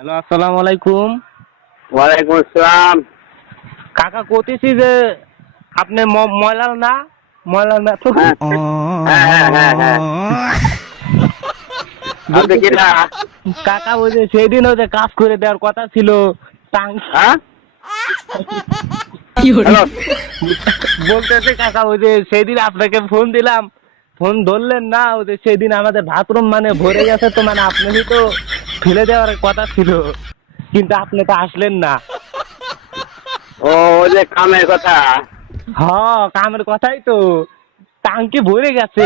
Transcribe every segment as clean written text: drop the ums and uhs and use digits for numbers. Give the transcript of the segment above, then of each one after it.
Hello, আসসালামু আলাইকুম। ওয়ালাইকুম আসসালাম। কাকা কইতেছি যে আপনি ময়লাল না, ময়লাল না তো হ্যাঁ হ্যাঁ হ্যাঁ হ্যাঁ। আপনি বলতেছি কিনা? কাকা ওই যে সেদিন ওই যে কাজ করে দেওয়ার কথা ছিল হ্যাঁ হ্যালো। বলতেছে কাকা ওই যে সেদিন আপনাকে ফোন দিলাম, ফোন ধরলেন না। ওই যে সেদিন আমাদের বাথরুম মানে ভরে গেছে, তো মানে আপনারই তো ফেলে দেওয়ার কথা ছিল, কিন্তু আপনি তো আসলেন না। ও, ওই যে কামের কথা। হ্যাঁ, কামের কথাই তো, টাঙ্কি ভরে গেছে।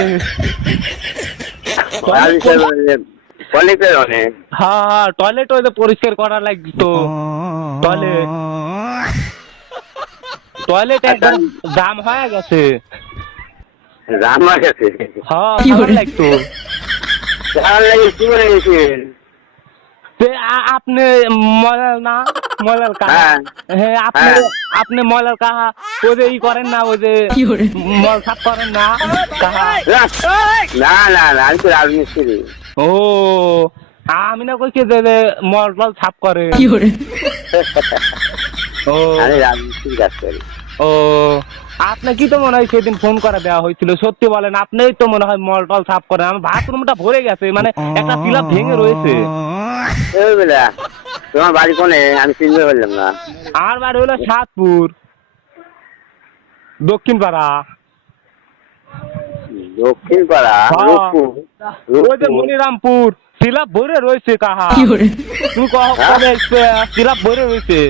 টয়লেট পলিপের অনেক। হ্যাঁ হ্যাঁ, টয়লেট ওই যে পরিষ্কার করা লাগতো। টয়লেট টয়লেট আচ্ছা, একদম জাম হয়ে গেছে। রান্না গেছে। হ্যাঁ, ভালো লাগতো। তার লাগে কি করে গেছেন? তে আপনি ময়লাল না, ময়লাল কাহা? হ্যাঁ হ্যাঁ, আপনি হ্যাঁ। আপনি ময়লাল কাহা। ওই যে ই করেন না, ওই যে মল সাফ করেন না কাহা? না না না, আমি তো রাজমিস্ত্রি। ও, আমি না কইছি যে মল টল সাফ করে। ও আমি রাজমিস্ত্রি কাজ করি। ও, আপনার কি তো মনে হয় সেদিন ফোন করে দেওয়া হয়েছিল? সত্যি বলেন, আপনিই তো মনে হয় মল টল সাফ করেন। আমার বাথরুমটা ভরে গেছে, মানে একটা সিলাপ ভেঙে রয়েছে। এই বেলা, তোমার বাড়ি কোনে? আমি চিনতে পারলাম না। আমার বাড়ি হলো সাতপুর, দক্ষিণ পাড়া। দক্ষিণ পাড়া, রূপপুর। ওই যে রূপপুর। মনিরামপুর, সিলাপ ভরে রয়েছে কাহা। তুমি হ্যাঁ? কবে সিলাপ ভরে রয়েছে?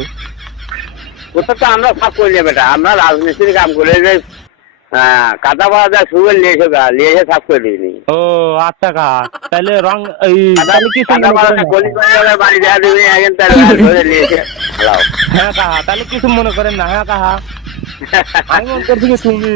ওটা তো আমরা সাফ করি না বেটা, আমরা রাজমিস্ত্রি কাম করে যে কাদা পাড়া যা সুগার নিয়ে এসে নিয়ে এসে সাফ করে দিইনি। ও আচ্ছা কাহা, তাহলে রং এই তাহলে কিছু কাদা মনে করেন পাড়াটা না। গলি করে বাড়ি দেওয়া দিবি এখন, তার ধরে নিয়ে এসে হ্যালো। হ্যাঁ কাহা, তাহলে কিছু মনে করেন না। হ্যাঁ কাহা, আমি মনে করছি কি তুমি